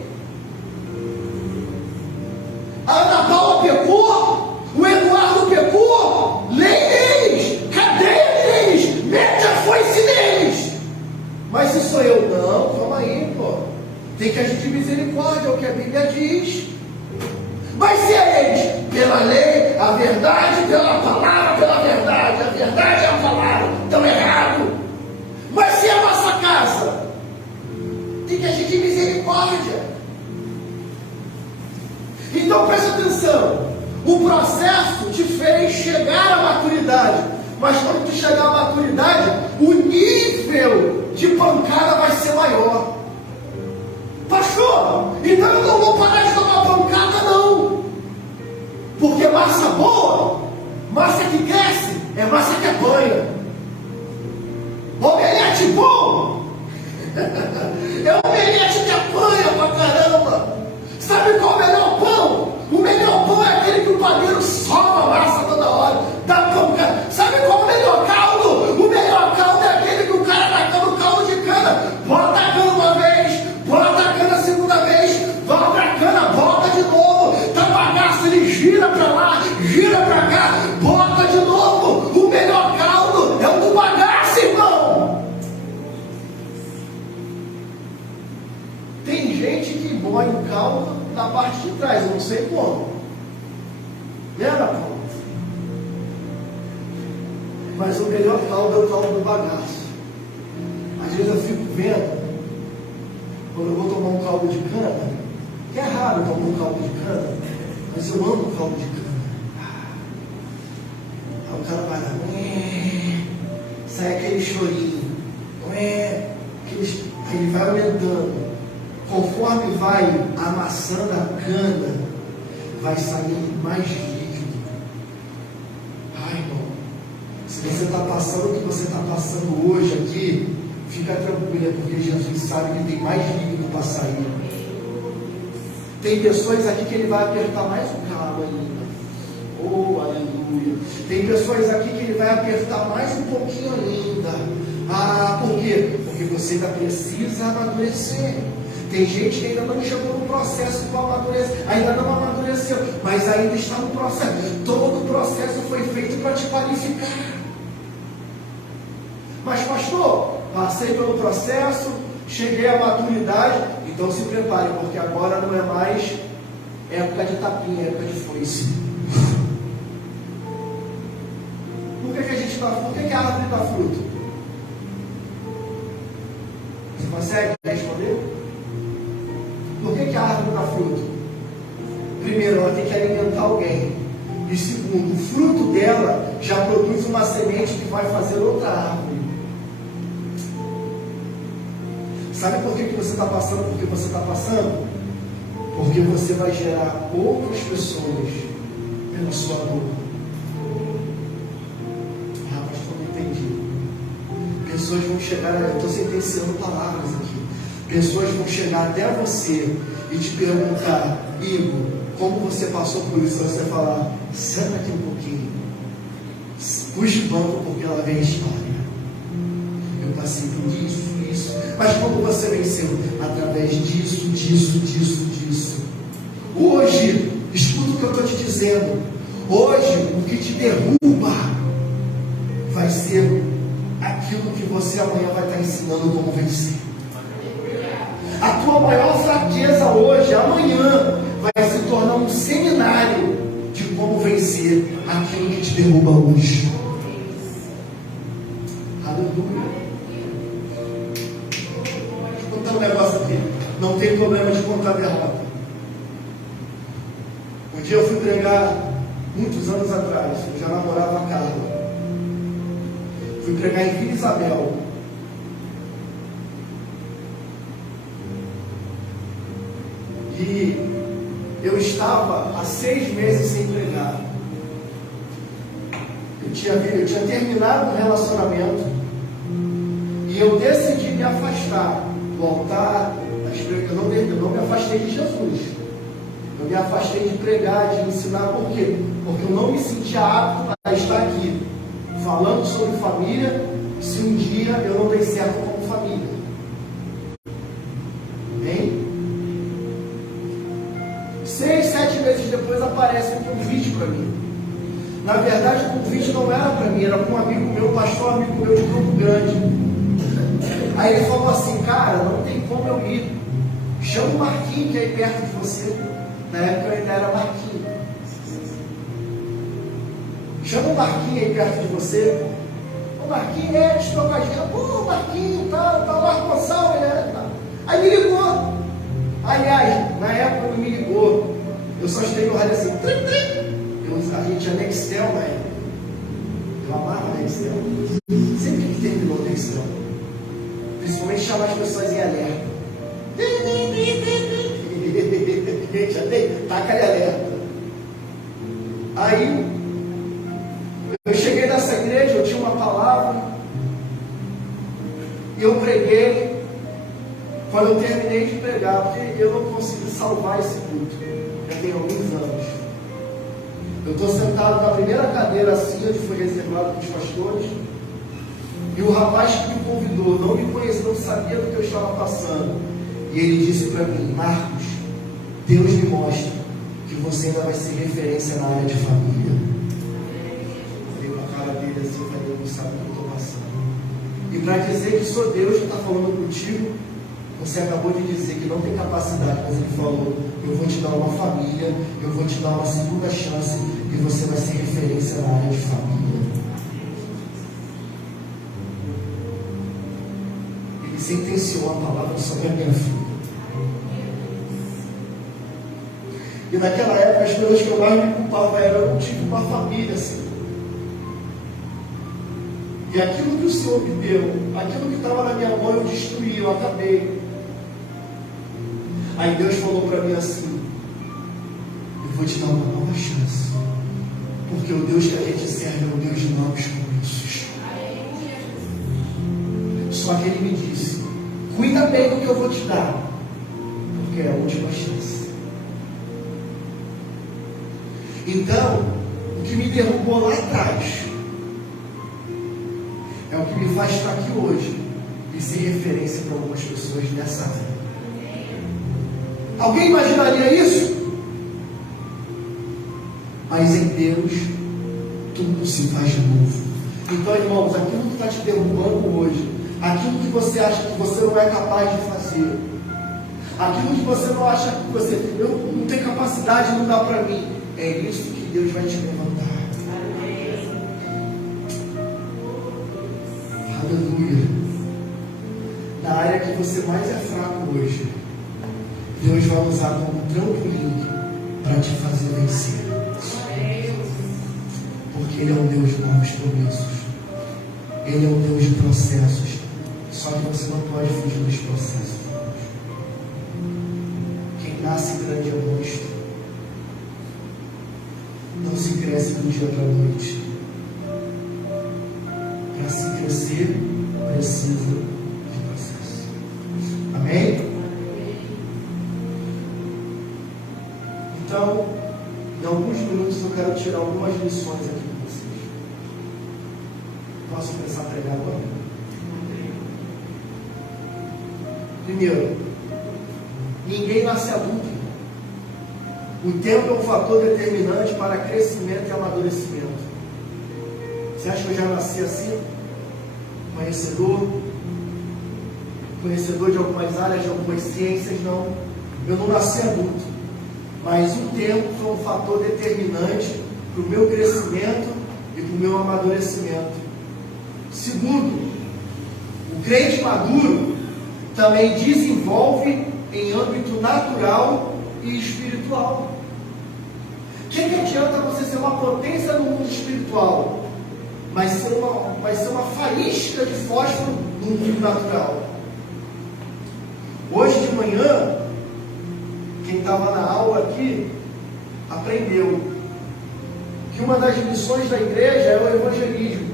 A Ana Paula pecou, o Eduardo pecou, lei neles, cadeia neles, mete a foice neles. Mas se sou eu, não, calma aí, pô. Tem que agir de misericórdia, é o que a Bíblia diz. Mas se é eles, pela lei, a verdade, pela palavra, pela verdade, a verdade é a palavra, estão errado. Mas se é a nossa casa, tem que agir de misericórdia. Então preste atenção, o processo te fez chegar à maturidade, mas quando tu chegar à maturidade, o nível de pancada vai ser maior. Pastor, então eu não vou parar de tomar pancada não, porque massa boa, massa que cresce, é massa que apanha. Omelete bom é omelete que apanha pra caramba. Sabe qual é o melhor pão? O melhor pão é aquele que o padeiro soma a massa toda hora, dá pancada. Sabe qual é o melhor caldo? O melhor caldo é aquele que o cara taca no caldo de cana, bota a cana uma vez, bota a cana a segunda vez, volta a cana, bota de novo, tá bagaço, ele gira pra lá, gira pra cá, bota de novo. O melhor caldo é o do bagaço, irmão. Tem gente que põe o caldo na parte de trás, eu não sei como. Lembra, Paulo? Mas o melhor caldo é o caldo do bagaço. Às vezes eu fico vendo, quando eu vou tomar um caldo de cana, que é raro tomar um caldo de cana, mas eu amo caldo de cana. Aí o cara vai lá, sai aquele chorinho, aí ele vai aumentando. Conforme vai amassando a cana, vai saindo mais líquido. Ai, irmão, se você está passando o que você está passando hoje aqui, fica tranquilo, porque Jesus sabe que tem mais líquido para sair. Tem pessoas aqui que ele vai apertar mais o calo ainda. Oh, aleluia. Tem pessoas aqui que ele vai apertar mais um pouquinho ainda. Ah, por quê? Porque você ainda precisa amadurecer. Tem gente que ainda não chegou no processo para amadurecer, ainda não amadureceu, mas ainda está no processo. Todo o processo foi feito para te qualificar. Mas pastor, passei pelo processo, cheguei à maturidade, então se prepare, porque agora não é mais época de tapinha, é época de foice. Por que a gente dá fruto? Por que a árvore dá fruto? Você consegue responder? Por que a árvore dá fruto? Primeiro, ela tem que alimentar alguém. E segundo, o fruto dela já produz uma semente que vai fazer outra árvore. Sabe por que você está passando por que você está passando? Porque você vai gerar outras pessoas pela sua dor. Ah, pastor, não entendi. Pessoas vão chegar, eu estou sentenciando palavras aqui. Pessoas vão chegar até você e te perguntar, Igor, como você passou por isso? Você vai falar, senta aqui um pouquinho, puxa o banco porque ela vem a história. Eu passei por isso. Mas como você venceu? Através disso. Hoje, escuta o que eu estou te dizendo. Hoje, o que te derruba vai ser aquilo que você amanhã vai estar ensinando como vencer. A tua maior fraqueza hoje, amanhã, vai se tornar um seminário de como vencer aquilo que te derruba hoje. Aleluia. Um negócio aqui, não tem problema de contar derrota. Um dia eu fui pregar, muitos anos atrás, eu já namorava a Carla. Fui pregar em Vila Isabel. E eu estava há 6 meses sem pregar. Eu tinha terminado um relacionamento e eu decidi me afastar do altar. Eu não me afastei de Jesus. Eu me afastei de pregar, de ensinar. Por quê? Porque eu não me sentia apto a estar aqui falando sobre família se um dia eu não dei certo como família. Amém? 6, 7 meses depois aparece um convite para mim. Na verdade, o convite não era para mim, era para um amigo meu, pastor, amigo meu de Campo Grande. Aí ele falou assim: cara, não tem como eu ir. Chama o Marquinhos, que é aí perto de você. Na época eu ainda era Marquinhos. Chama o Marquinhos aí perto de você. O Marquinhos é de trocadilho. Pô, Marquinhos, tá lá com sal, tá. Aí me ligou. Aliás, na época não me ligou. Eu só escutei o rádio assim. Trim, trim. A gente tinha Nextel na época. Eu amava Nextel. Sempre que terminou o Nextel. Principalmente chamar as pessoas em alerta. Gente, já tem? Taca de alerta. Aí, eu cheguei nessa igreja, eu tinha uma palavra. E eu preguei. Quando eu terminei de pregar, porque eu não consegui salvar esse culto. Já tem alguns anos. Eu estou sentado na primeira cadeira assim, onde foi reservado para os pastores. E o rapaz que me convidou não me conhecia, não sabia do que eu estava passando. E ele disse para mim: Marcos, Deus me mostra que você ainda vai ser referência na área de família. Eu olhei para a cara dele assim, eu falei: ele não sabe o que eu estou passando. E para dizer que sou Deus que está falando contigo, você acabou de dizer que não tem capacidade, mas ele falou: eu vou te dar uma família, eu vou te dar uma segunda chance e você vai ser referência na área de família. Ele sentenciou a palavra sobre a minha filha. E naquela época as coisas que eu mais me culpava era: eu não tive uma família assim. E aquilo que o Senhor me deu, aquilo que estava na minha mão, eu destruí, eu acabei. Aí Deus falou para mim assim: eu vou te dar uma nova chance, porque o Deus que a gente serve é o Deus de novos começos. Só que Ele me disse: cuida bem do que eu vou te dar, porque é a última chance. Então, o que me derrubou lá atrás é o que me faz estar aqui hoje e ser referência para algumas pessoas nessa área. Alguém imaginaria isso? Mas em Deus tudo se faz novo. Então, irmãos, aquilo que está te derrubando hoje, aquilo que você acha que você não é capaz de fazer, aquilo que você não acha que você eu não tem capacidade, não dá para mim, é isso que Deus vai te levantar. Aleluia. Na área que você mais é fraco hoje, Deus vai usar como trampolim para te fazer vencer. Porque Ele é um Deus de novos começos. Ele é um Deus de processos. Só que você não pode fugir dos processos. Quem nasce grande é monstro. Não se cresce do dia para a noite. Para se crescer, precisa de processo. Amém? Então, em alguns minutos eu quero tirar algumas lições aqui com vocês. Posso começar a pregar agora? Primeiro, ninguém nasce adulto. O tempo é um fator determinante para crescimento e amadurecimento. Você acha que eu já nasci assim? Conhecedor de algumas áreas, de algumas ciências? Não. Eu não nasci adulto. Mas o tempo foi um fator determinante para o meu crescimento e para o meu amadurecimento. Segundo, o crente maduro também desenvolve em âmbito natural e espiritual. O que adianta você ser uma potência no mundo espiritual, mas ser uma faísca de fósforo no mundo natural? Hoje de manhã, quem estava na aula aqui aprendeu que uma das missões da igreja é o evangelismo.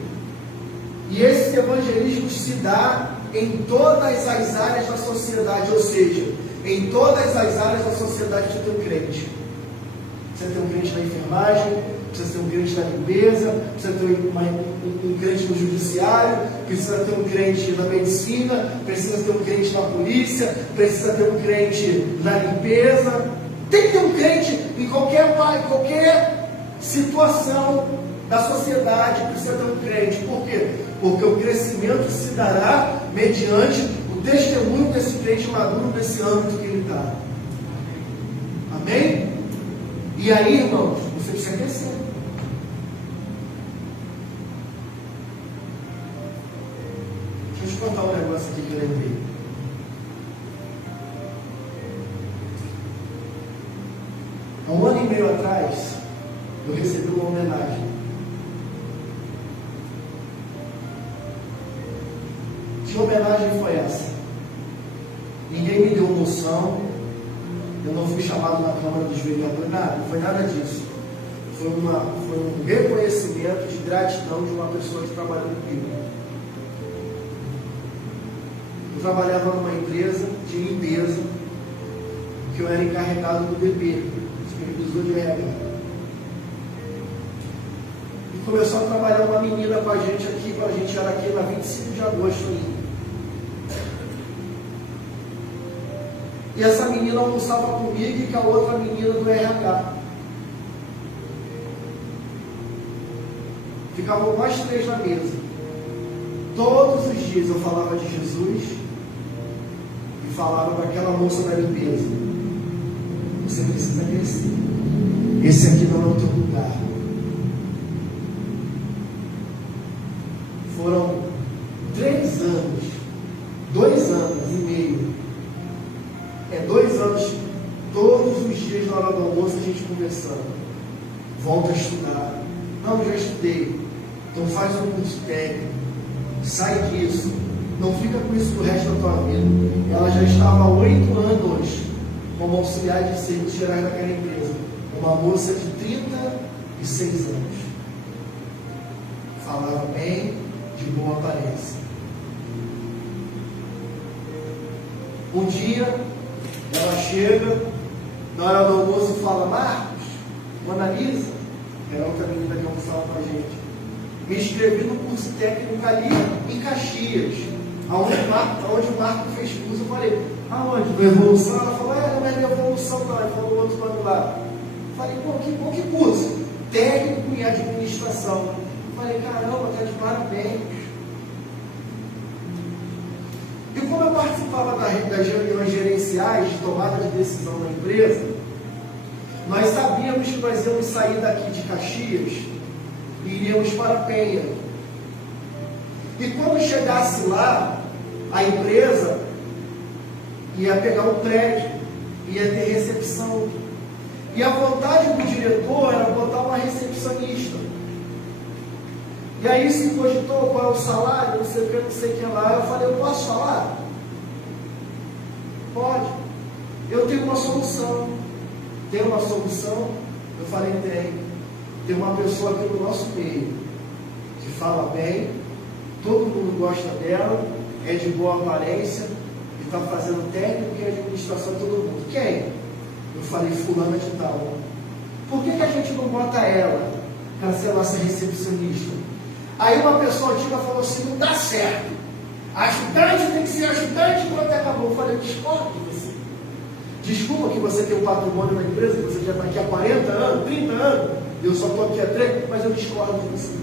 E esse evangelismo se dá em todas as áreas da sociedade, ou seja, em todas as áreas da sociedade precisa ter um crente. Precisa ter um crente na enfermagem, precisa ter um crente na limpeza, precisa ter um crente no judiciário, precisa ter um crente na medicina, precisa ter um crente na polícia, precisa ter um crente na limpeza. Tem que ter um crente em qualquer situação da sociedade, precisa ter um crente. Por quê? Porque o crescimento se dará mediante o testemunho desse crente maduro nesse âmbito que ele está. Amém? E aí, irmãos, você precisa crescer. Deixa eu te contar um negócio aqui que eu lembrei. Há 1 ano e meio atrás, eu recebi uma homenagem. Que homenagem foi essa? Ninguém me deu moção, eu não fui chamado na Câmara dos Vereadores, nada, não foi nada disso. Foi um reconhecimento de gratidão de uma pessoa que trabalhou comigo. Eu trabalhava numa empresa de limpeza, que eu era encarregado do DP, supervisor de RH. E começou a trabalhar uma menina com a gente era aqui na 25 de agosto ainda. E essa menina almoçava comigo e com a outra menina do RH. Ficavam nós três na mesa. Todos os dias eu falava de Jesus e falava daquela moça da limpeza. Você precisa crescer. Esse aqui não é o teu lugar. Foram 3 anos, 2 anos e meio. 2 anos, todos os dias na hora do almoço a gente conversando. Volta a estudar. Não, já estudei. Então faz um curso técnico. Sai disso. Não fica com isso pro resto da tua vida. Ela já estava há 8 anos como auxiliar de serviços gerais daquela empresa. Uma moça de 36 anos. Falava bem, de boa aparência. Um dia, ela chega, na hora do almoço e fala: Marcos, Monalisa, era outra menina que almoçava com a gente, me inscrevi no curso técnico ali em Caxias, onde o Marco fez curso. Eu falei: aonde? No Evolução? Ela falou: não é na Evolução não, ele falou outro lado lá. Eu falei: que curso? Técnico em administração. Eu falei: caramba, está de parabéns. E como eu participava das reuniões gerenciais de tomada de decisão na empresa, nós sabíamos que nós íamos sair daqui de Caxias e iríamos para Penha. E quando chegasse lá, a empresa ia pegar um prédio, ia ter recepção. E a vontade do diretor era botar uma recepcionista. E aí se cogitou qual é o salário, não sei o que, não sei o que lá. Eu falei: eu posso falar? Pode. Eu tenho uma solução. Tem uma solução? Eu falei: tem. Tem uma pessoa aqui no nosso meio que fala bem, todo mundo gosta dela, é de boa aparência e está fazendo técnico e administração todo mundo. Quem? Eu falei: fulana de tal. Por que a gente não bota ela para ser nossa recepcionista? Aí uma pessoa antiga falou assim: não dá certo. Ajudante tem que ser ajudante quando acabou. Eu falei: eu discordo de você. Desculpa que você tem um patrimônio na empresa, que você já está aqui há 40 anos, 30 anos, eu só estou aqui há 3, mas eu discordo de você.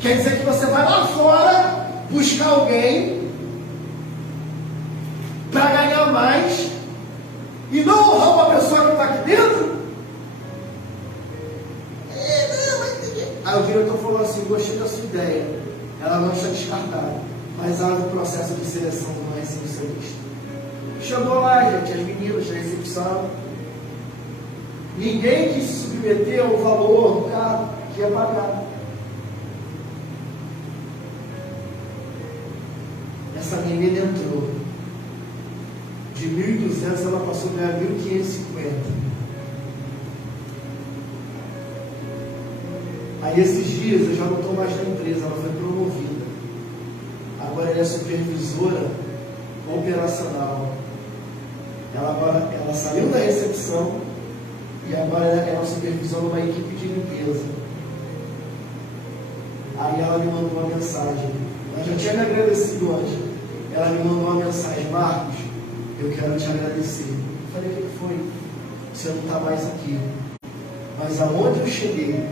Quer dizer que você vai lá fora buscar alguém para ganhar mais e não honrar uma pessoa que está aqui dentro? Aí o diretor falou assim: gostei da sua ideia, ela não está descartada, mas há um processo de seleção do recepcionista. Chamou lá, gente, as meninas da recepção. Ninguém quis se submeter ao valor do carro que ia pagar. Essa menina entrou De 1.200 ela passou a ganhar 1.550. Aí esses dias eu já não estou mais na empresa, ela foi promovida. Agora ela é supervisora operacional. Ela saiu da recepção e agora ela supervisou uma equipe de limpeza. Aí ela me mandou uma mensagem. Ela já tinha me agradecido antes. Ela me mandou uma mensagem: Marcos, eu quero te agradecer. Eu falei: o que foi? Você não está mais aqui. Mas aonde eu cheguei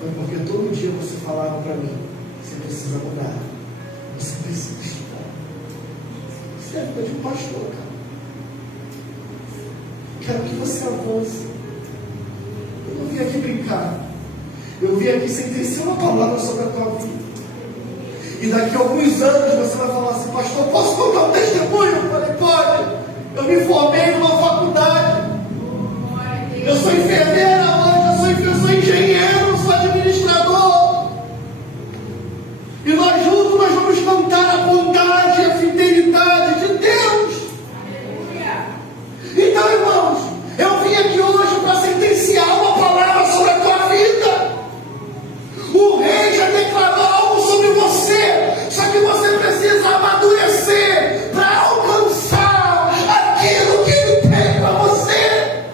foi porque todo dia você falava para mim: você precisa mudar, você precisa estudar. Isso é a vida de um pastor, cara. Quero que você avance. Eu não vim aqui brincar. Eu vim aqui sentenciar uma palavra sobre a tua vida. E daqui a alguns anos você vai falar assim: pastor, posso contar um testemunho? Eu falei: pode. Eu me formei numa faculdade. Eu sou enfermeira hoje, eu sou engenheiro, eu sou administrador. E nós juntos nós vamos cantar a bondade e a fidelidade de Deus. Então, irmãos, eu vim aqui hoje para sentenciar uma palavra sobre a tua vida. O rei já declarou algo sobre você, só que você precisa amadurecer para alcançar aquilo que ele tem para você.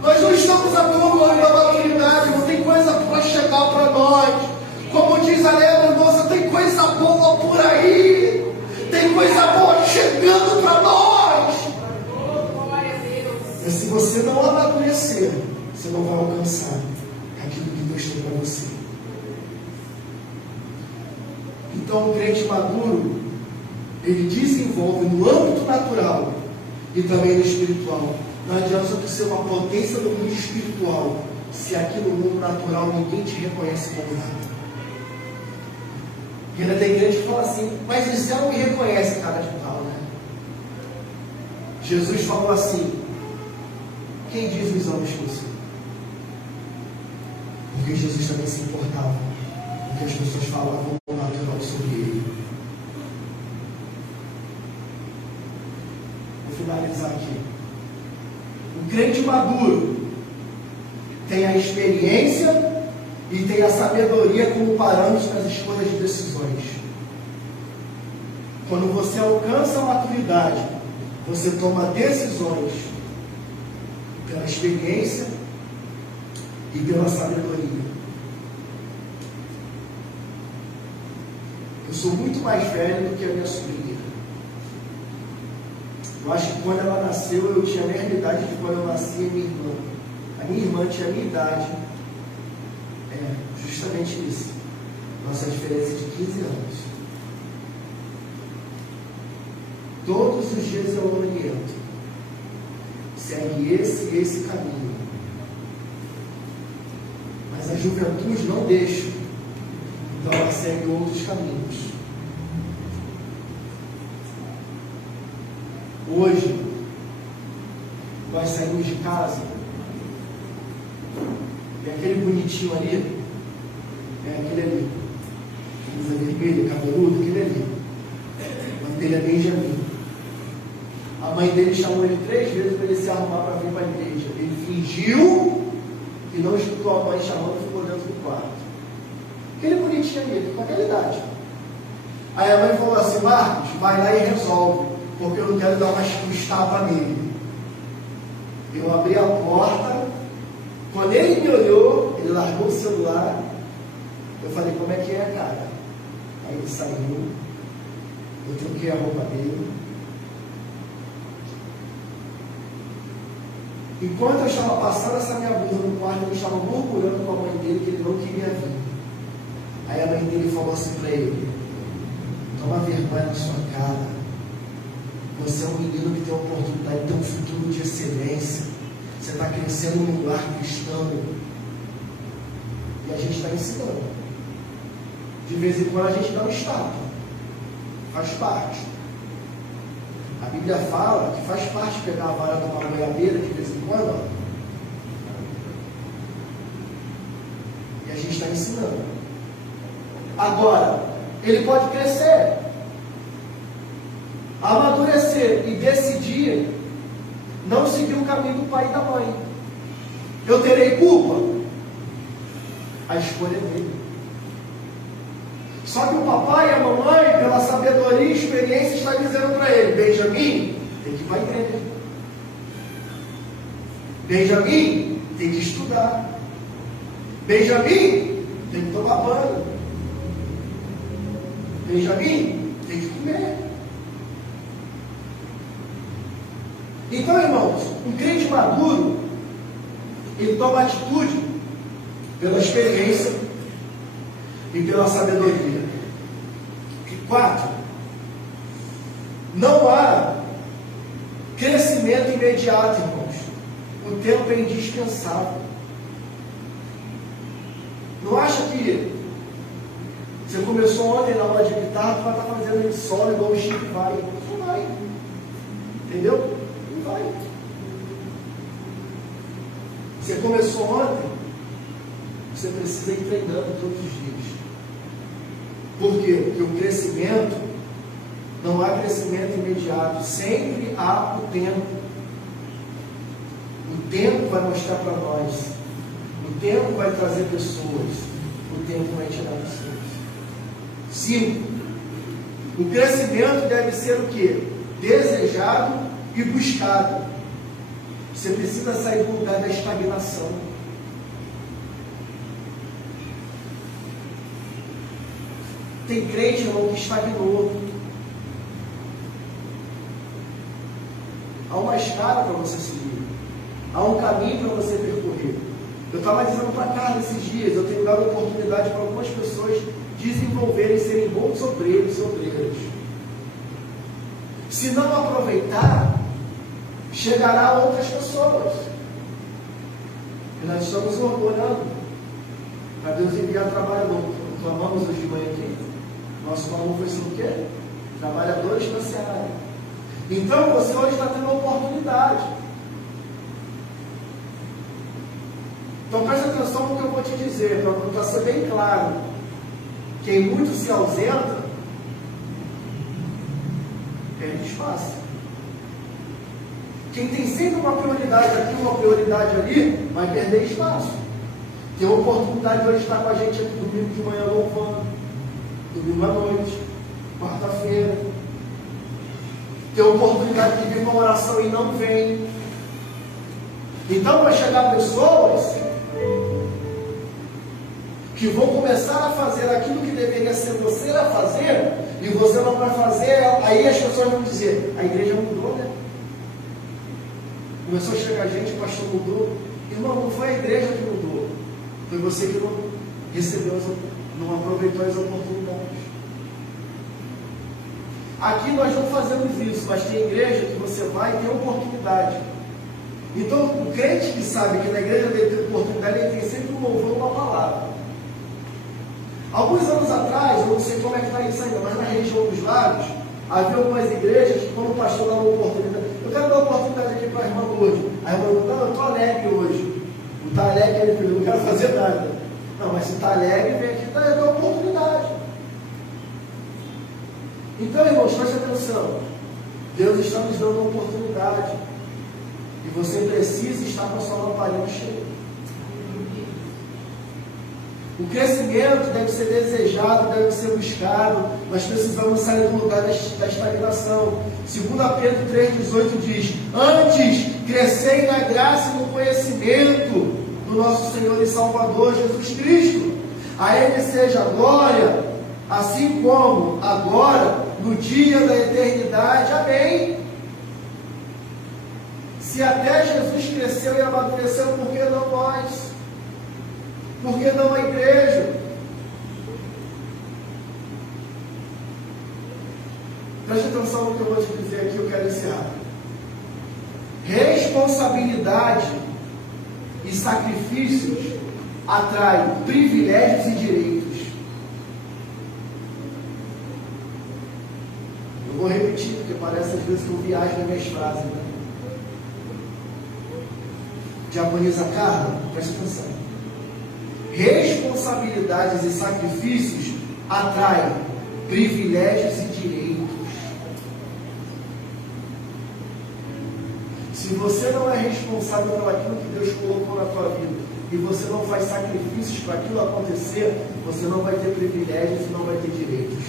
Nós não estamos atuando na maturidade, não tem coisa para chegar para nós. Como diz a Léa Mendonça, tem coisa boa por aí, tem coisa boa chegando para nós. Mas se você não amadurecer, você não vai alcançar aquilo que Deus tem para você. Então, o crente maduro, ele desenvolve no âmbito natural e também no espiritual. Não adianta tu ser uma potência no mundo espiritual, se aqui no mundo natural ninguém te reconhece como nada. E ainda tem crente que fala assim: mas Israel não me reconhece, cara de pau, né? Jesus falou assim: quem diz os homens que eu sou? Porque Jesus também se importava com o que as pessoas falavam natural sobre ele. Vou finalizar aqui. O crente maduro tem a experiência e tem a sabedoria como parâmetro nas escolhas de decisões. Quando você alcança a maturidade, você toma decisões pela experiência e pela sabedoria. Eu sou muito mais velho do que a minha sobrinha. Eu acho que quando ela nasceu, eu tinha a mesma idade de quando eu nasci a minha irmã. A minha irmã tinha a minha idade. Justamente isso. Nossa diferença é de 15 anos. Todos os dias eu oriento. Segue esse caminho. Mas a juventude não deixa. Então ela segue outros caminhos. Hoje, nós saímos de casa e aquele bonitinho ali é aquele ali. Camisa vermelha, cabeludo, aquele ali. O nome dele é Benjamin. A mãe dele chamou ele 3 vezes para ele se arrumar para vir para a igreja. Ele fingiu que não escutou a mãe chamando e ficou dentro do quarto. Aquele bonitinho ali, com aquela idade. Aí a mãe falou assim: Marcos, vai lá e resolve, porque eu não quero dar umas tapas nele. Eu abri a porta, quando ele me olhou, ele largou o celular. Eu falei: como é que é, cara? Aí ele saiu, eu troquei a roupa dele. Enquanto eu estava passando essa minha blusa no quarto, eu estava murmurando com a mãe dele que ele não queria vir. Aí a mãe dele falou assim para ele: toma vergonha na sua cara. Você é um menino que tem uma oportunidade de ter um futuro de excelência. Você está crescendo num lar cristão. E a gente está ensinando. De vez em quando a gente dá um estado. Faz parte. A Bíblia fala que faz parte pegar a vara de uma goiabeira de vez em quando. Ó. E a gente está ensinando. Agora, ele pode crescer. amadurecer e decidir não seguir o caminho do pai e da mãe. Eu terei culpa? A escolha é dele. Só que o papai e a mamãe, pela sabedoria e experiência, está dizendo para ele: Benjamim, tem que ir para a igreja. Benjamim, tem que estudar. Benjamim, tem que tomar banho. Benjamim, tem que comer. Então, irmãos, um crente maduro, ele toma atitude pela experiência e pela sabedoria. E 4, não há crescimento imediato, irmãos. O tempo é indispensável. Não acha que você começou ontem na aula de guitarra, tu vai estar fazendo ele solo igual o Chico vai. Não vai. Entendeu? Não vai. Você começou ontem, você precisa ir treinando todos os dias. Por quê? Porque o crescimento, não há crescimento imediato, sempre há o tempo. O tempo vai mostrar para nós, o tempo vai trazer pessoas, o tempo vai tirar pessoas. 5. O crescimento deve ser o quê? Desejado e buscado. Você precisa sair do lugar da estagnação. Tem crente, irmão, que estagnou. Há uma escada para você seguir. Há um caminho para você percorrer. Eu estava dizendo para Carla esses dias, eu tenho dado oportunidade para algumas pessoas desenvolverem, serem bons obreiros e obreiras. Se não aproveitar, chegará a outras pessoas. E nós estamos orando para Deus enviar trabalho novo. Clamamos hoje de manhã aqui. Nosso clamor foi sobre o quê? Trabalhadores para essa área. Então você hoje está tendo a oportunidade. Então preste atenção no que eu vou te dizer, para ser bem claro. Quem muito se ausenta, perde espaço. Quem tem sempre uma prioridade aqui, uma prioridade ali, vai perder espaço. Tem a oportunidade de hoje estar com a gente aqui domingo de manhã louvando, domingo à noite, quarta-feira. Tem a oportunidade de vir para uma oração e não vem. Então vai chegar pessoas que vão começar a fazer aquilo que deveria ser você a fazer, e você não vai fazer, aí as pessoas vão dizer, a igreja mudou, né? Começou a chegar gente, o pastor mudou. Irmão, não foi a igreja que mudou, foi você que não recebeu, não aproveitou as oportunidades. Aqui nós não fazemos isso, mas tem igreja que você vai e tem oportunidade. Então, o crente que sabe que na igreja dele tem oportunidade, ele tem sempre um louvor, uma palavra. Alguns anos atrás, eu não sei como é que está isso ainda, mas na região dos lagos, havia algumas igrejas que, quando o pastor dava uma oportunidade, eu quero dar uma oportunidade aqui para a irmã hoje. A irmã falou, não, eu estou alegre hoje. Não está alegre, ele falou, não quero fazer nada. Não, mas se está alegre, vem aqui, tá, eu dou oportunidade. Então, irmãos, preste atenção. Deus está nos dando uma oportunidade. E você precisa estar com a sua lamparina cheia. O crescimento deve ser desejado, deve ser buscado. Nós precisamos sair do lugar da estagnação. 2 Pedro 3,18 diz: antes, crescei na graça e no conhecimento do nosso Senhor e Salvador Jesus Cristo. A Ele seja a glória, assim como agora, no dia da eternidade. Amém. Se até Jesus cresceu e amadureceu, por que não nós? Por que não a igreja? Preste atenção no que eu vou te dizer aqui, eu quero encerrar. Responsabilidade e sacrifícios atraem privilégios e direitos. Eu vou repetir, porque parece às vezes que eu viajo nas minhas frases, né? Diaconisa Carla, preste atenção. Responsabilidades e sacrifícios atraem privilégios e direitos. Se você não é responsável por aquilo que Deus colocou na tua vida, e você não faz sacrifícios para aquilo acontecer, você não vai ter privilégios e não vai ter direitos.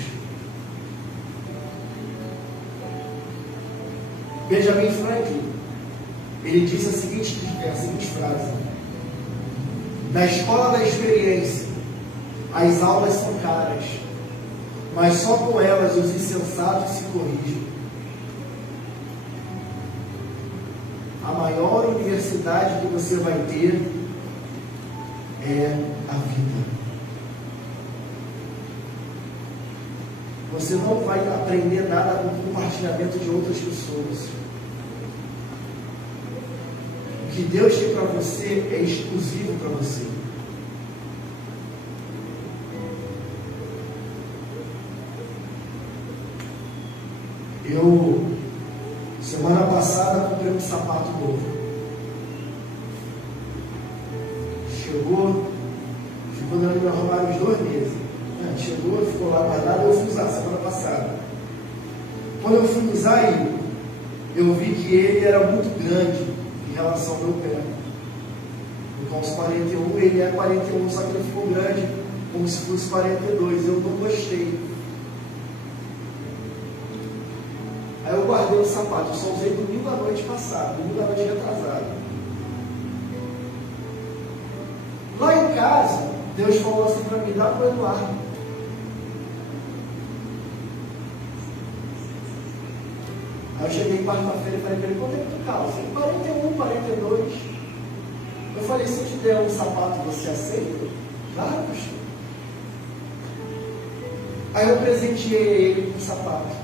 Benjamin Franklin, ele disse a seguinte frase: na escola da experiência, as aulas são caras, mas só com elas os insensatos se corrigem. A maior universidade que você vai ter é a vida. Você não vai aprender nada com o compartilhamento de outras pessoas. O que Deus tem para você é exclusivo para você. Eu, semana passada, comprei um sapato novo. Chegou, ficou dando meu armário uns 2 meses. Chegou, ficou lá guardado, eu fui usar semana passada. Quando eu fui usar ele, eu vi que ele era muito grande em relação ao meu pé. Eu calço 41, ele é 41, só que ele ficou grande, como se fosse 42. Eu não gostei. Aí eu guardei o sapato, eu só usei domingo à noite passado, domingo à noite retrasado. Lá em casa, Deus falou assim para mim: dá para o Eduardo. Aí eu cheguei quarta-feira e falei para ele: quanto é que tu calça? 41, 42. Eu falei: se eu te der um sapato, você aceita? Claro, pastor. Aí eu presenteei ele com o sapato.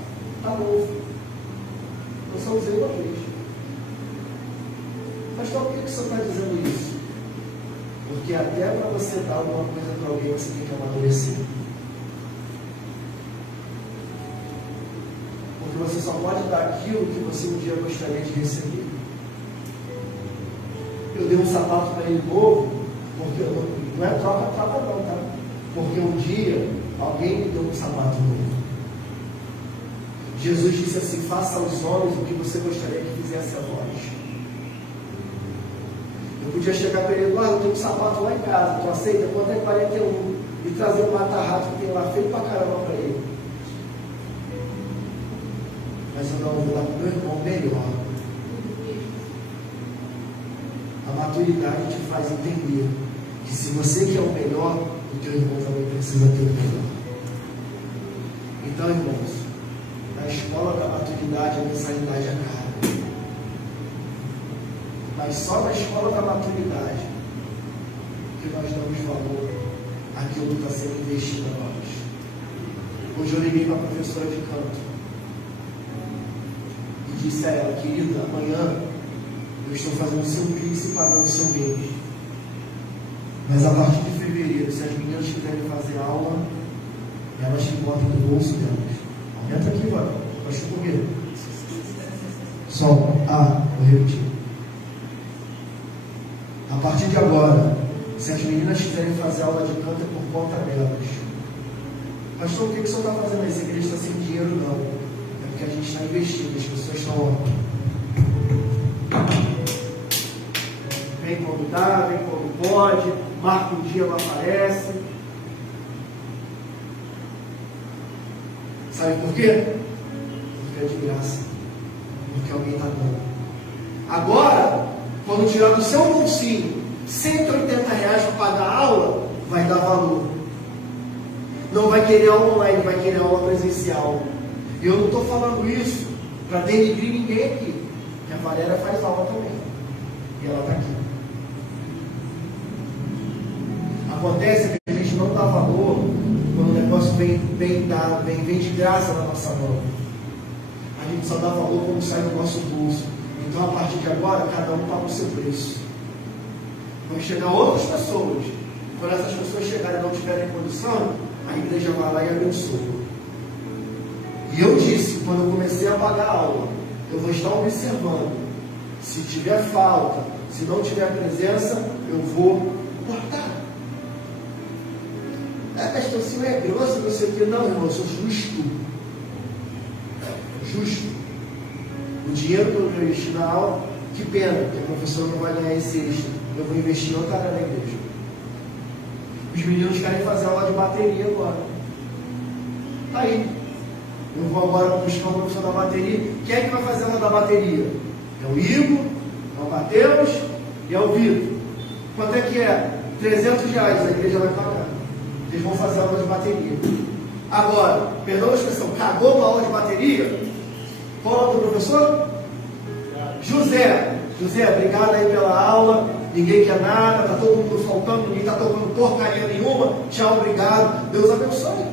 Tá novo. Eu só usei uma vez. Pastor, por que o senhor está dizendo isso? Porque até para você dar alguma coisa para alguém, você tem que amadurecer. Porque você só pode dar aquilo que você um dia gostaria de receber. Eu dei um sapato para ele novo, porque não é troca não, tá? Porque um dia alguém me deu um sapato novo. Jesus disse assim: faça aos homens o que você gostaria que fizesse a vós. Eu podia chegar para ele: eu tenho um sapato lá em casa, tu aceita? Quanto é 41? E trazer um mata-rato que tem lá feio pra caramba para ele. Mas eu não vou dar para o meu irmão melhor. A maturidade te faz entender que se você quer o melhor, o teu irmão também precisa ter o melhor. Então, irmãos, na escola da maturidade a mensalidade é cara. Mas só na escola da maturidade que nós damos valor àquilo que está sendo investido a nós. Hoje eu liguei para a professora de canto e disse a ela: querida, amanhã eu estou fazendo o seu Pix e pagando o seu mês. Mas a partir de fevereiro, se as meninas quiserem fazer aula, elas que botam no bolso delas. Aumenta aqui, vai. Pode correr. Só. Vou repetir. A partir de agora, se as meninas quiserem fazer aula de canto, é por conta delas. Pastor, o que o senhor está fazendo aí? Essa igreja está sem dinheiro? Não. É porque a gente está investindo, as pessoas estão. Vem quando dá, vem quando pode, marca um dia, não aparece. Sabe por quê? Porque é de graça. Porque alguém está dando. Agora, quando tirar do seu bolsinho R$180 para pagar a aula, vai dar valor. Não vai querer aula online, vai querer aula presencial. Eu não estou falando isso para denigrir ninguém aqui. Que a Valéria faz aula também. E ela está aqui. Acontece que a gente não dá valor quando o negócio vem de graça na nossa mão. A gente só dá valor quando sai do nosso bolso. Então, a partir de agora, cada um paga o seu preço. Vão chegar outras pessoas. Quando essas pessoas chegarem e não tiverem condição, a igreja vai lá e abençoa. E eu disse, quando eu comecei a pagar a aula, eu vou estar observando. Se tiver falta, se não tiver presença, eu vou cortar. Pastor, se não é grosso, não sei o que. Não, irmão, eu sou justo. Justo. O dinheiro que eu investi na aula, Que pena, que a professora não vai ganhar esse extra. Eu vou investir em outra área da igreja. Os meninos querem fazer aula de bateria agora. Tá aí. Eu vou agora buscar uma professor da bateria. Quem é que vai fazer aula da bateria? É o Igor, é o Mateus e é o Vitor. Quanto é que é? R$300 a igreja vai pagar. Eles vão fazer aula de bateria. Agora, perdão a expressão, cagou uma aula de bateria? Qual é o nome do professor? José. José, obrigado aí pela aula. Ninguém quer nada, está todo mundo faltando, ninguém está tocando porcaria nenhuma. Tchau, obrigado. Deus abençoe.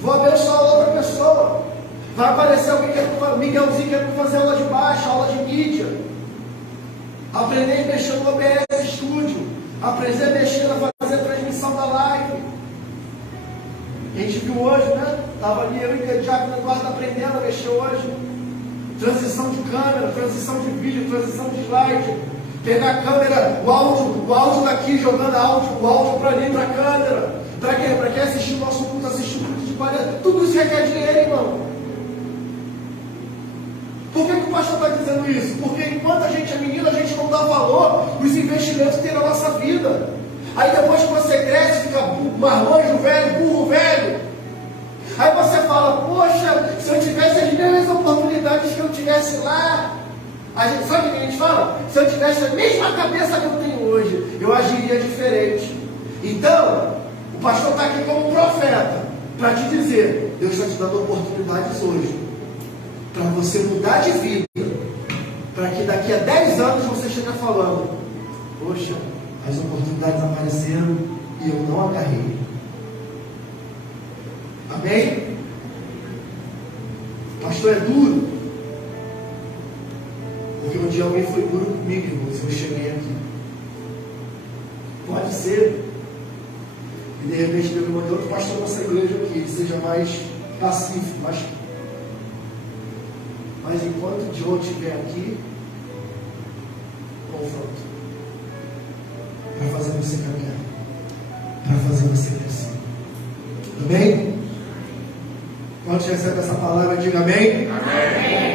Vou abençoar outra pessoa. Vai aparecer alguém que quer, Miguelzinho quer fazer aula de baixo, aula de mídia. Aprender a mexer no OBS Studio. Aprender a mexer, a fazer a transmissão da live. A gente viu hoje, né? Estava ali eu e o Diácono Eduardo aprendendo a mexer hoje. Transição de câmera, transição de vídeo, transição de slide. Pegar a câmera, o áudio daqui, jogando o áudio para ali, para a câmera. Para quê? Para quem assistir o nosso culto, assistir o culto de qualidade. Tudo isso requer dinheiro, irmão. Por que o pastor está dizendo isso? Porque enquanto a gente é menino, a gente não dá valor nos investimentos que tem na nossa vida. Aí depois que você cresce, fica marmanjo velho, burro velho. Aí você fala, poxa, se eu tivesse as mesmas oportunidades que eu tivesse lá, sabe o que a gente fala? Se eu tivesse a mesma cabeça que eu tenho hoje, eu agiria diferente. Então, o pastor está aqui como um profeta, para te dizer, Deus está te dando oportunidades hoje, para você mudar de vida, para que daqui a 10 anos você esteja falando, poxa, as oportunidades apareceram e eu não agarrei. Amém? Pastor é duro. Porque um dia alguém foi duro comigo, irmãos, eu cheguei aqui. Pode ser. E de repente Deus mandou outro pastor nessa igreja aqui, ele seja mais pacífico, mas enquanto o Joe estiver aqui, confronto. Para fazer você caminhar. Para fazer você crescer. Amém? Quando recebe essa palavra, diga amém. Amém.